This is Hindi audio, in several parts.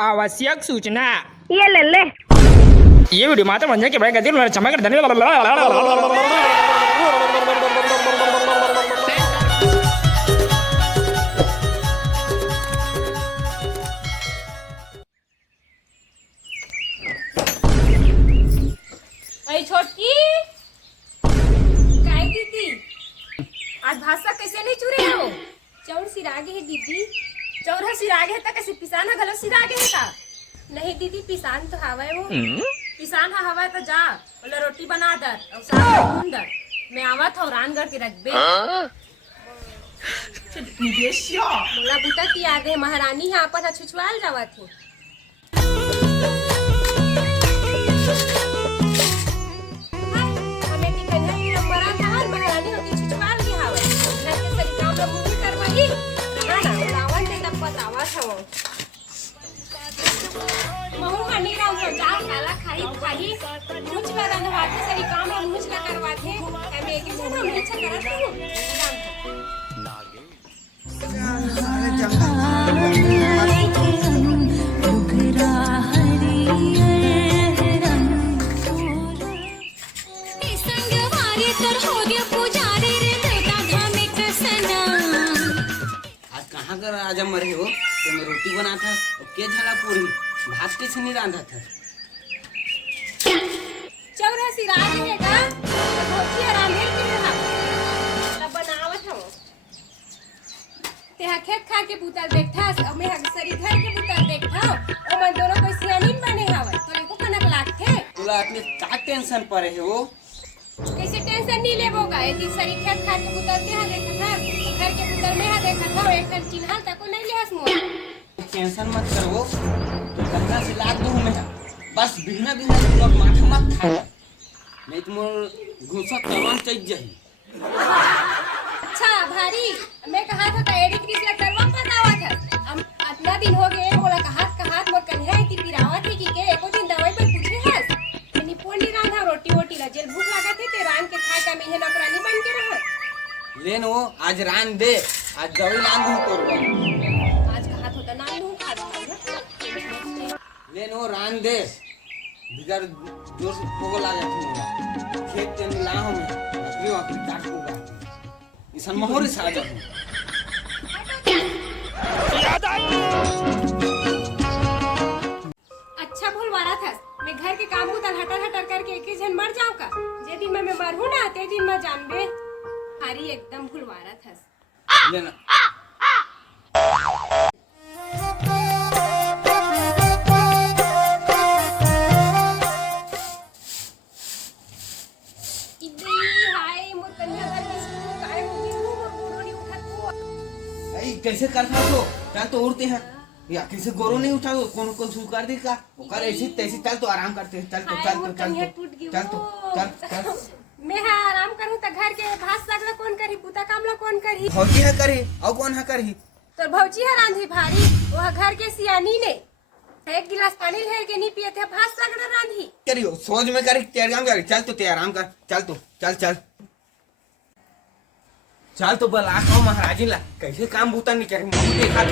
आवश्यक सूचना। ये ले ले। ये वीडियो मात्र मंजन के बड़े गति चमक छोटकी काय दीदी आज भाषा कैसे नहीं चुरे हो? चौर सिरागे है दीदी, चौर सिरागे है तो कैसे पिसाना गलो सिरागे है का? नहीं दीदी पिसान तो हवा है वो पिसान हवा है तो जा बोला रोटी बना दर और साग भून दर मैं आवा था रानगढ़ के रखबे बोला बुता की आगे महारानी है आपन छुछवाल जावा थी। आज मरे हो तो मैं रोटी बना था और के झाला पूरी भात किस नहीं रांधा था। चौरा सिराज है का भौजी रांधे के रहा तब बनावत हो ते खेत खा के पुतल देखथा और मैं सरी घर के पुतल देखथा और मन दोनों कोई सियानीन बने हावत तो एको कनक लागथे तोला अपने का टेंशन परे हो कैसे टेंशन नहीं लेबो का यदि सरी खेत खा के पुतल ते हा देखथा घर के पुतल में हा देखथा एक कल चिन्हा तको नहीं लेहस मोर टेंशन मत करो तो गंगा से लाग दूं मैं बस बिना बिना लोग माथा मत खा नहीं तो मोर घुसा तमाम चल जाई। अच्छा भारी मैं कहा था एडी कृष्ण करवा बतावा था हम इतना दिन हो गए बोला कहा मोर कन्या है कि पिरावा थी कि के एको दिन दवाई पर पूछे हस नहीं पोली रांधा रोटी वोटी ला जेल भूख लगा थे रान के खाए का मैं नौकरानी बन के रह लेन वो आज रान दे आज दवाई लान दूं तोरवा आज कहा था नाम दूं खा लेन वो रान दे बिगर जोर से पोगो लागे थी खेत के ला हम बकरी वकरी काट दूंगा इसन मोहर साजा हूं अच्छा भूलवारा था मैं घर के काम उधर हटर करके एक ही जन मर जाऊं का जे दिन मैं मरहूं ना ते दिन मैं जानबे हारी एकदम भूलवारा था लेना कैसे करता तो चल तो उड़ते हैं या कैसे गोरो नहीं उठा कौन कौन शुरू कर दी का कर ऐसी तैसी चल तो आराम करते हैं चल तो मैं हाँ आराम करूं तो घर के भात सागला कौन करी पुता कामला कौन करी भौजी है करी और कौन है करी तो भौजी है रांधी भारी वह घर के सियानी ने एक गिलास पानी लेर के नहीं पिए थे भात सागला रांधी करियो सोच में करी तेरे करी चल तो ते आराम कर चल तो चल चल तो बल आओ महाराजी ला कैसे काम बूता नहीं करे मुंह देखा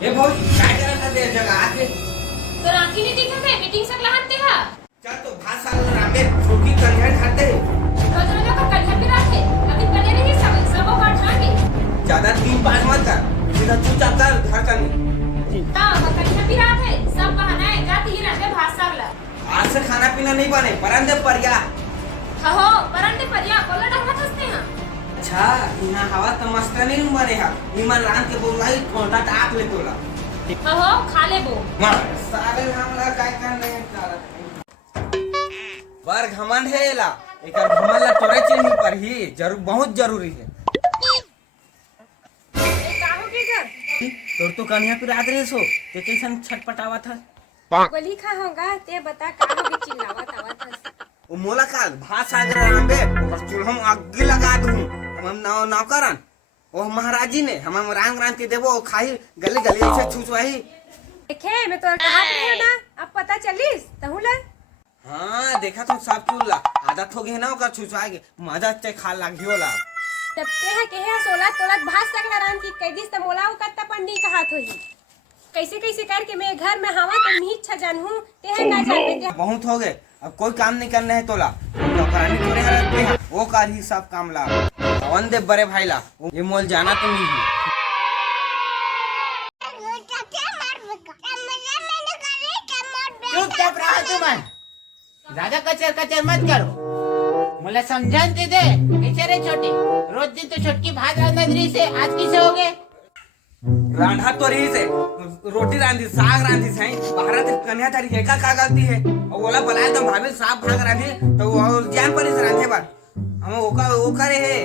ए भौजी काय करत है जगह आके तो राखी ने देखा था मीटिंग सकला हत्ते हा चल तो भात साल रामे छोटी कन्या खाते रोज रोज का कन्या भी रखे अभी बने रही सब को ठाके ज्यादा 3-5 मत कर सीधा चुपचाप कर घर का नहीं हां कन्या भी रात है सब बहाना है जाती ही रहते भात सागला आज से खाना पीना नहीं बने परंदे परिया हो परंदे परिया कोला डरवा हंसते हैं अच्छा इना हवा तो मस्त नहीं बने है ईमान रान के बोलाई ठोंटा टाक ले तोला हो खा ले बो मां सारे हमला काय करने पर घमंड है ला एकर घमंड ला तोरे चिन्ह पर ही जरूर बहुत जरूरी है तोर तो कन्या पे रात रे सो ते कैसन छटपटावा था गोली खा होगा ते बता का भी चिल्लावा तावा था ओ मोला काल भात सागर रांबे और चूल्हा में आग लगा दूं हम नौकरन ओ महाराजी ने हम रांग के देबो खाई गली गली से छुछवाही देखे मैं तो कहा ना अब पता चलिस तहुला हाँ देखा तो सब क्यों ला आदत हो गई है ना ओकर छुछवाए मजा चे खा लागी होला तब के है सोलत तोलत भास सकला राम की कह दिस त मोला उकत्ता पंडी कहत होई कैसे कैसे करके मैं घर में हवा तो नहीं इच्छा जानहूं ते है का जानते ते बहुत हो गए अब कोई काम नहीं करना है तोला करानी थोड़े रहते हैं वो कर ही सब काम ला अवन दे बड़े भाई ला ये मोल जाना तो नहीं है चुपचाप रहा तुम ज्यादा कचर कचर मत करो मुझे समझान दे दे कैसे रे छोटी रोज दिन तो छोटकी भात रांधा रही से आज किसे हो गए रांधा तो रही से रोटी रांधी साग रांधी सही बाहर से कन्या थारी एका का गलती है और बोला बुलाए तो भाभी साग भाग रांधी तो वो जान पर इस रांधे बात हम वो करे है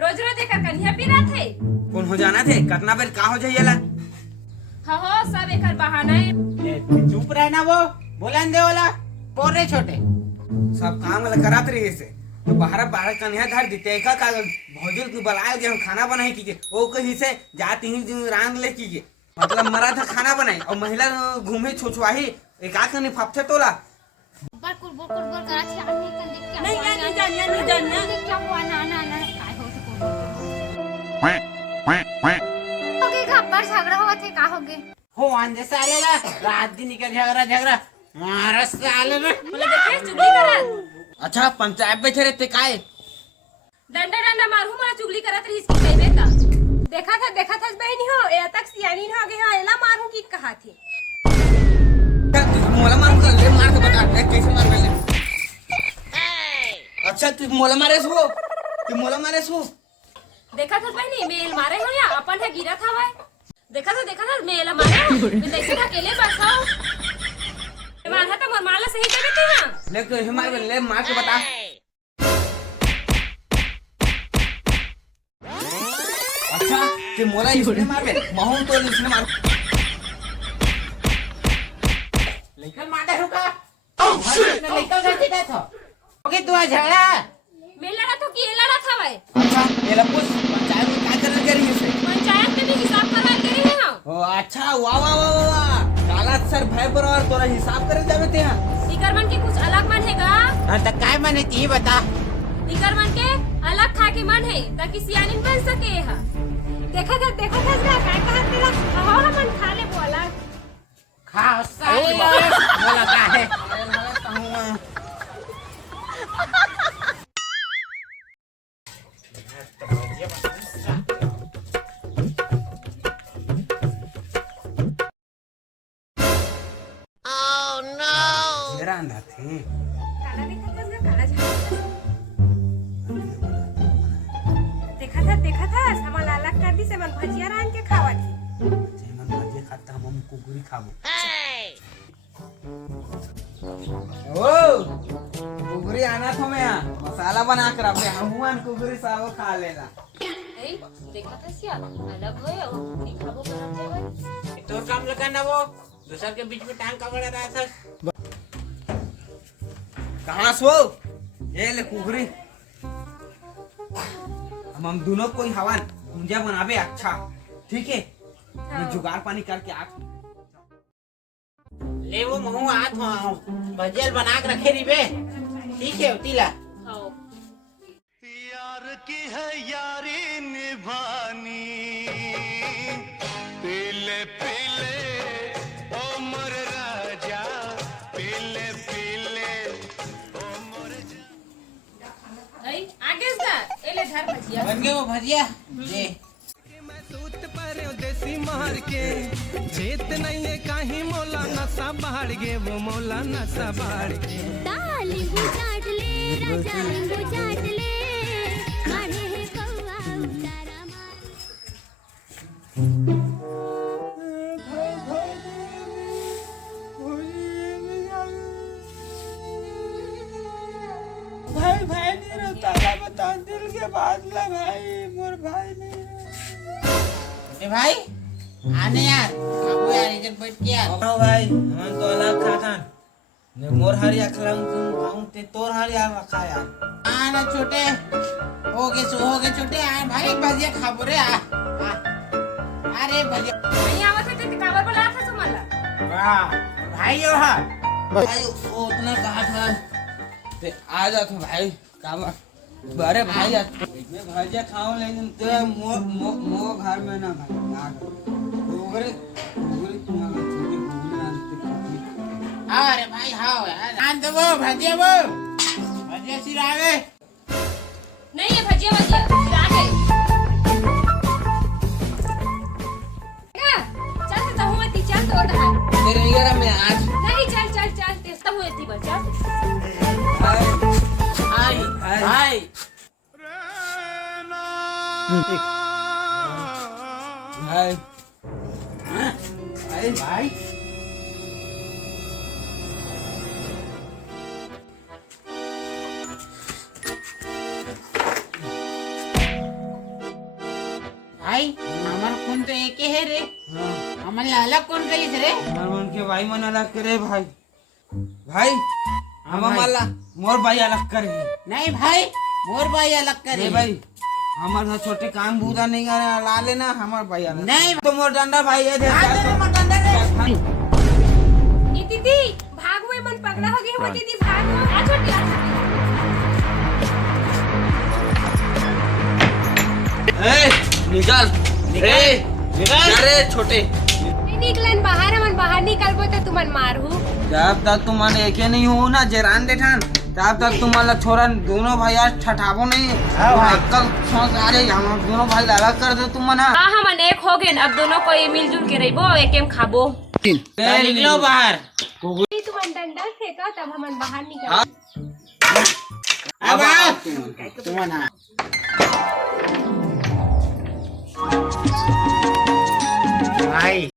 रोज रोज एकर कन्या पीरा थे कौन हो जाना थे कतना बेर का हो जाइएला हो सब एकर बहाना है चुप रहना वो बोलन दे वाला बोल रहे छोटे सब काम वाला करात रही से तो बाहर बाहर कन्या धर दी तेका का भौजल की बुलाए के हम खाना बनाए की वो कहीं से जाती ही रांध ले की मतलब मरा था खाना बनाए और महिला घूमे छुछवाही एक आंख नहीं फापथे तोला बोल करा छी आदमी कन देख क्या नहीं नहीं जानिया क्या हुआ ना ना ना काय हो से ओके खबर झगड़ा हुआ थे का हो गए हो आंधे साले ला रात दिन निकल झगड़ा मारा साले रे बोले देखे चुगली करत अच्छा पंचायत बैठे रहते काए डंडा डंडा मारू मला चुगली करत रही इसकी कहबे का देखा था बहनी हो ए तक सियानी हो गए हो एला मारू की कहा थे मोला मार कर ले मार के बता ले कैसे मार ले अच्छा तू मोला मारे सो तू मोला मारे सो देखा था बहनी मेल मारे हो या अपन है गिरा था भाई देखा था मेल मारे हो मैं ऐसे अकेले बैठाओ मारा तो मोर माला सही कर देते हां ले तो हिमाल ले मार के बता अच्छा कि मोला इसने मार महू तो इसने मार लेकिन माडा रुका लेकर जाती था तो ओके तू झगड़ा मैं लड़ा तो कि ये लड़ा था भाई अच्छा ये पूछ पंचायत में क्या करने करी है पंचायत में भी हिसाब करवा के रहे हैं ओ अच्छा वाह वाह वाह वाह काला सर भाई पर और तोरा हिसाब करे जावे ते हां इकर मन के कुछ अलग मन हैगा हां त काय माने ती बता इकर मन के अलग खा के मन है ताकि सियानी बन सके है देखा था इसका काय कहा तेरा हो मन खा ले बोला खा साले बोला का है मेरा अंधा थे काला देखा था इसका काला देखा था सामान अलग कर दी से मन भजिया रान के खावा थी जेमन मजे खाता हम कुकुरी खाबो ओ कुकुरी आना था मैं मसाला बना कर अपने हमुआन कुकुरी सावो खा लेला ए देखा था सिया अलग होए और नहीं खाबो करम देवे तो काम लगा ना वो दूसर के बीच में टांग कमड़ा रहा था कहां सो ये ले कुकुरी हम दोनों कोई हवन कुंजा बनावे अच्छा ठीक है मैं जुगाड़ पानी करके आ ले वो महू हाथ भजियल बना के रखे रिबे ठीक है उतीला हां यार की है यारी निभानी पीले पीले ओ मोर राजा पीले पीले ओ मोर ए आगे से एले घर भजिया बन गए वो भजिया दे सूत पर देसी मार के जेत नहीं है काहे मोला नशा बाढ़ गे वो मोला नशा बाढ़ के दाल लिंबू चाट ले राजा लिंबू चाट ले मारे है कौवा उतारा भाई नहीं रहता बता दिल के बात ला भाई मोर भाई नहीं ए भाई आने यार बाबू यार इधर बैठ के यार ओ भाई हम तो अलग खातन ने मोर हरिया खलाऊं तुम खाऊं ते तोर हरिया खा यार आना छोटे हो गए छोटे आ भाई भजिया खाबो रे आ अरे भजिया नहीं आवत है ते कावर बोला था तुम्हाला वाह भाई यो हा भाई उतना कहा था ते आ जा तो भाई काम अरे भाई मैं भाजिया खाओ लेकिन ते मो घर में ना भाई ना ओगरे ओगरे तुम्हारा छोटी भूमि आंते अरे भाई हाओ यार आन दो भजिया सिरावे नहीं है भजिया भजिया आ गए चल तो हुआ ती चल तो रहा तेरे यार मैं आज नहीं चल चल चल तेस्ता हुए थी बच्चा भाई भाई भाई भाई हमार कौन तो एक है रे हमारे अलग कौन कही रे मन के भाई मन अलग करे भाई भाई हम माला मोर भाई अलग करे नहीं भाई मोर भाई अलग करे भाई हमारा छोटे काम बूदा नहीं करे ला लेना हमार भाई अलग नहीं तो मोर डंडा भाई है ये दीदी भाग में मन पकड़ा हो गया हुआ दीदी भाग आ छोटी आ निकल अरे छोटे नहीं निकलन बाहर हमन बाहर निकलबो तो तुमन मारहू जब तक तुम एक नहीं हो ना जेरान देठान तब तक तुम्हारा छोरा दोनों भाई आज ठठाबो नहीं अक्कल सोच आ रही हम दोनों भाई अलग कर दो तुम ना हां हमन एक हो गए अब दोनों को मिलजुल के रहिबो एकेम खाबो निकलो बाहर तुमन डंडा फेंका तब हमन बाहर निकल अब आओ तुम ना भाई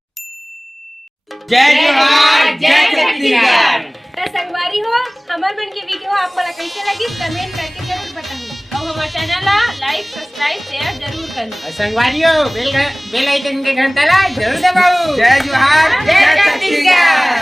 जय जोहार जय छत्तीसगढ़ तो संगवारी हो हमार मन के वीडियो आप मला कैसे लगी कमेंट करके जरूर बताइए और हमारे चैनल ला लाइक सब्सक्राइब शेयर जरूर करना संगवारियों बेल आइकन के घंटा ला जरूर दबाओ जय जोहार जय छत्तीसगढ़।